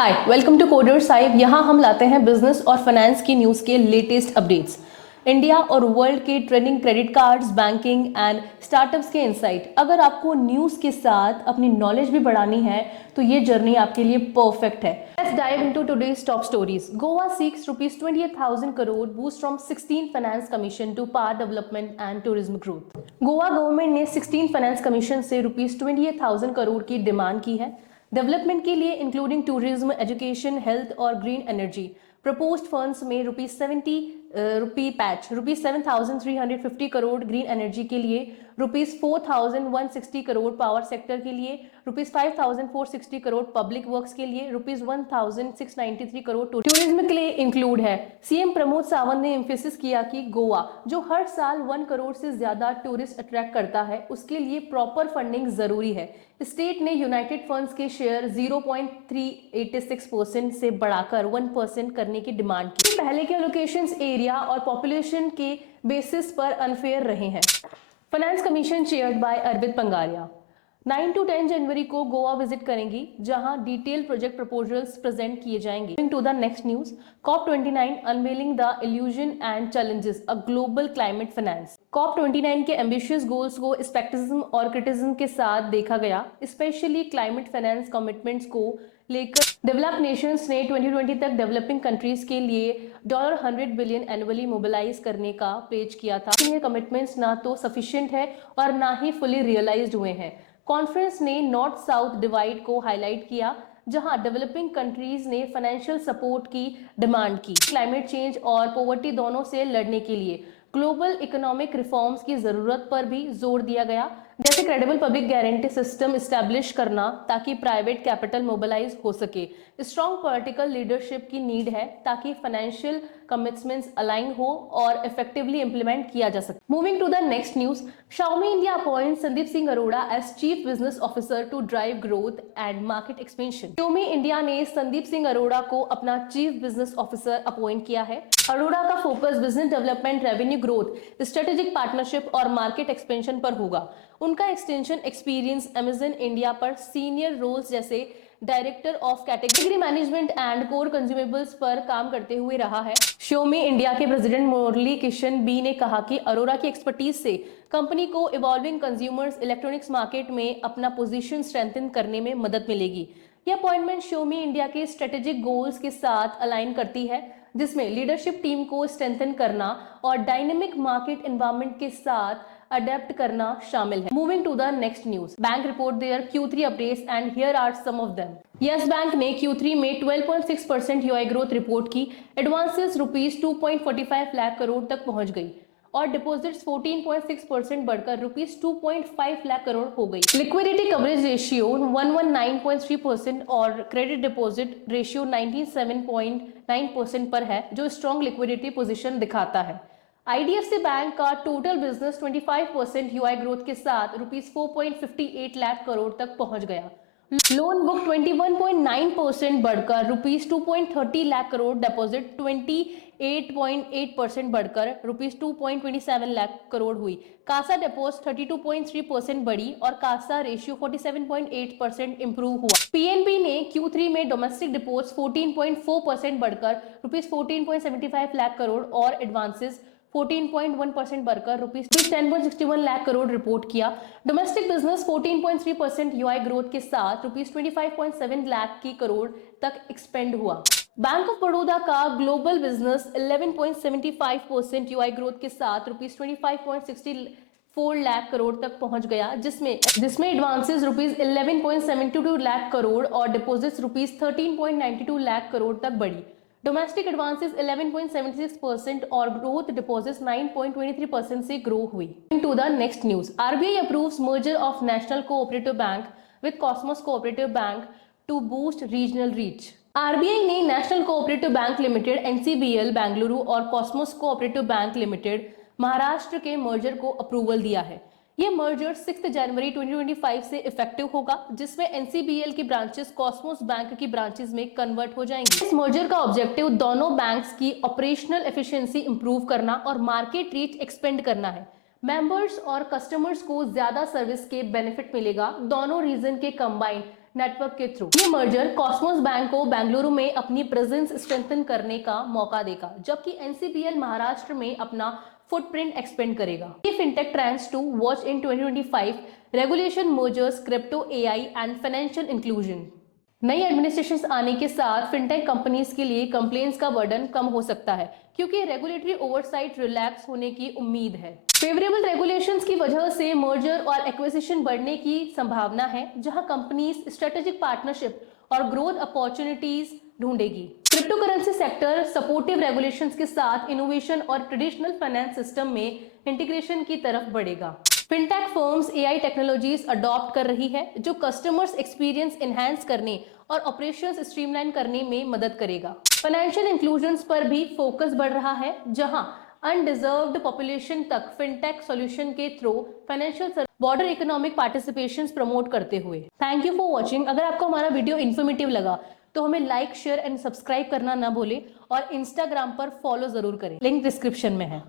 Hi, welcome to Coder Sahib. यहाँ हम लाते हैं बिजनेस और फाइनेंस की न्यूज़ के लेटेस्ट अपडेट्स, इंडिया और वर्ल्ड के trending credit cards, banking and startups के इंसाइट। अगर आपको न्यूज़ के साथ अपनी नॉलेज भी बढ़ानी है तो ये जर्नी आपके लिए परफेक्ट है। Let's dive into today's top stories. Goa seeks rupees 28,000 crore boost from 16 Finance Commission to power development and tourism growth. Goa government ने 16 फाइनेंस कमीशन से रुपीस 28,000 करोड़ की डिमांड की है डेवलपमेंट के लिए, इंक्लूडिंग टूरिज्म, एजुकेशन, हेल्थ और green energy. Proposed funds में rupees 70 patch rupees 7,350 crore green energy के लिए, रुपीस 4,160 करोड़ पावर सेक्टर के लिए, रुपीस 5,460 करोड़ पब्लिक वर्क्स के लिए, रुपीस 1,693 करोड़ टूरिज्म के लिए इंक्लूड है। सीएम प्रमोद सावंत ने एम्फेसिस किया कि गोवा, जो हर साल 1 करोड़ से ज्यादा टूरिस्ट अट्रैक्ट करता है, उसके लिए प्रॉपर फंडिंग जरूरी है। स्टेट ने यूनाइटेड फंड्स के शेयर 0.386% से बढ़ाकर 1% करने की डिमांड की। पहले के एलोकेशंस एरिया और पॉपुलेशन के बेसिस पर अनफेयर रहे हैं। Finance commission chaired by Arvind Panagariya 9 to 10 जनवरी को गोवा विजिट करेंगी, जहां डिटेल प्रोजेक्ट प्रपोजल्स प्रेजेंट किए जाएंगे। To the next news, COP29 unveiling the illusion and challenges a global climate finance. COP29 के एम्बिशियस गोल्स को स्पेक्टिज्म और क्रिटिज्म के साथ देखा गया, स्पेशली क्लाइमेट फाइनेंस कमिटमेंट्स को लेकर। डेवलप्ड नेशंस ने 2020 तक डेवलपिंग कंट्रीज के लिए $100 बिलियन एनुअली मोबिलाइज करने का प्लेज किया था। ये कमिटमेंट्स ना तो सफिशिएंट है और ना ही फुली रियलाइज्ड हुए हैं। कॉन्फ्रेंस ने नॉर्थ साउथ डिवाइड को हाईलाइट किया, जहां डेवलपिंग कंट्रीज ने फाइनेंशियल सपोर्ट की डिमांड की। क्लाइमेट चेंज और पॉवर्टी दोनों से लड़ने के लिए ग्लोबल इकोनॉमिक रिफॉर्म्स की जरूरत पर भी जोर दिया गया, जैसे credible public guarantee system establish करना ताकि प्राइवेट कैपिटल मोबिलाइज हो सके। स्ट्रॉन्ग पॉलिटिकल लीडरशिप की नीड है ताकि फाइनेंशियल कमिटमेंट्स अलाइन हो और इफेक्टिवली इंप्लीमेंट किया जा सके। Moving to the next news, Xiaomi India appoints Sandeep Singh Arora as Chief Business Officer to drive growth and market expansion. Xiaomi India ने संदीप सिंह अरोड़ा को अपना चीफ बिजनेस ऑफिसर अपॉइंट किया है। अरोड़ा का focus business development, revenue growth, strategic partnership और market expansion पर होगा। उनका एक्सटेंशन एक्सपीरियंस अमेजन इंडिया पर सीनियर रोल्स जैसे director of category management and core consumables पर काम करते हुए रहा है। Xiaomi इंडिया के प्रेसिडेंट मुरली किशन बी ने कहा कि अरोड़ा की एक्सपर्टीज से कंपनी को इवॉल्विंग कंज्यूमर्स इलेक्ट्रॉनिक्स मार्केट में अपना पोजीशन स्ट्रेंथन करने में मदद मिलेगी। यह अपॉइंटमेंट Xiaomi इंडिया के स्ट्रेटेजिक गोल्स के साथ अलाइन करती है, जिसमें लीडरशिप टीम को स्ट्रेंथन करना और डायनेमिक मार्केट एनवायरनमेंट के साथ अडेप्ट करना शामिल है। Moving to the next news, bank report their Q3 updates and here are some of them. Yes bank ने Q3 में 12.6% यूआई ग्रोथ रिपोर्ट की। एडवांसेस रुपीस 2.45 लाख करोड़ तक पहुंच गई और डिपॉजिट्स 14.6% बढ़कर रुपीस 2.5 लाख करोड़ हो गई। लिक्विडिटी कवरेज रेशियो 119.3% और क्रेडिट डिपॉजिट रेशियो 97.9% पर है, जो स्ट्रॉन्ग लिक्विडिटी पोजीशन दिखाता है। आईडीएफसी बैंक का टोटल बिजनेस 25% यूआई ग्रोथ के साथ रुपीस 4.58 लाख करोड़ तक पहुंच गया। लोन बुक 21.9% बढ़कर रुपीस 2.30 लाख करोड़, डिपॉजिट 28.8% बढ़कर रुपीस 2.27 लाख करोड़ हुई। कासा डिपॉजिट 32.3% बढ़ी और कासा रेशियो 47.8% इंप्रूव हुआ। पीएनबी ने Q3 में डोमेस्टिक डिपॉजिट 14.4% बढ़कर रुपीस 14.75 लाख करोड़ और एडवांसेस 14.1% बढ़कर रुपीस 10.61 लाख करोड़ रिपोर्ट किया। डोमेस्टिक बिजनेस 14.3% यूआई ग्रोथ के साथ रुपीस 25.7 लाख की करोड़ तक एक्सपेंड हुआ। बैंक ऑफ बड़ौदा का ग्लोबल बिजनेस 11.75% यूआई ग्रोथ के साथ रुपीस 25.64 लाख करोड़ तक पहुंच गया, जिसमें एडवांसेस रुपीस 11.72 लाख करोड़ और डिपॉजिट्स रुपीस 13.92 लाख करोड़ तक बढ़ी। डोमेस्टिक एडवांसेस 11.76% और ग्रोथ डिपॉजिट्स 9.23% से ग्रो हुई। To the next news, RBI approves merger of national cooperative bank with Cosmos cooperative bank to boost regional reach. RBI ने national cooperative bank limited NCBL Bengaluru और Cosmos cooperative bank limited Maharashtra के merger को approval दिया है। यह merger 6 जनवरी 2025 से effective होगा, जिसमें एनसीबीएल की ब्रांचेस कॉस्मोस बैंक की ब्रांचेस में कन्वर्ट हो जाएंगी। इस मर्जर का ऑब्जेक्टिव दोनों बैंक्स की ऑपरेशनल एफिशिएंसी इंप्रूव करना और मार्केट रीच एक्सपेंड करना है। मेंबर्स और कस्टमर्स को ज्यादा सर्विस के बेनिफिट मिलेगा। दोनों रीजन के कंबाइंड नेटवर्क के थ्रू। ये मर्जर कॉस्मोस बैंक को बेंगलुरु में अपनी प्रेजेंस स्ट्रेंथन करने का मौका देगा, जबकि एनसीपीएल महाराष्ट्र में अपना फुटप्रिंट एक्सपेंड करेगा। ये fintech trends to watch in 2025, regulation, mergers, crypto, AI and financial inclusion. नई एडमिनिस्ट्रेशन आने के साथ फिनटेक कंपनीज के लिए कंप्लेंट्स का बर्डन कम हो सकता है, क्योंकि रेगुलेटरी ओवरसाइट रिलैक्स होने की उम्मीद है। फेवरेबल रेगुलेशंस की वजह से मर्जर और एक्विजिशन बढ़ने की संभावना है, जहां कंपनीज स्ट्रेटेजिक पार्टनरशिप और ग्रोथ अपॉर्चुनिटीज ढूंढेगी। Cryptocurrency sector supportive regulations के साथ इनोवेशन और ट्रेडिशनल फाइनेंस सिस्टम में इंटीग्रेशन की तरफ बढ़ेगा। Fintech firms AI technologies adopt कर रही है, जो कस्टमर्स एक्सपीरियंस एनहांस करने और ऑपरेशंस स्ट्रीमलाइन करने में मदद करेगा। फाइनेंशियल इंक्लूजन्स पर भी फोकस बढ़ रहा है, जहां अनडिजर्व्ड पॉपुलेशन तक फिनटेक सॉल्यूशन के through financial border economic participation promote करते हुए। Thank you for watching. अगर आपको हमारा वीडियो इन्फॉर्मेटिव लगा तो हमें लाइक, शेयर एंड सब्सक्राइब करना ना भूलें और इंस्टाग्राम पर फॉलो जरूर करें, लिंक डिस्क्रिप्शन में है।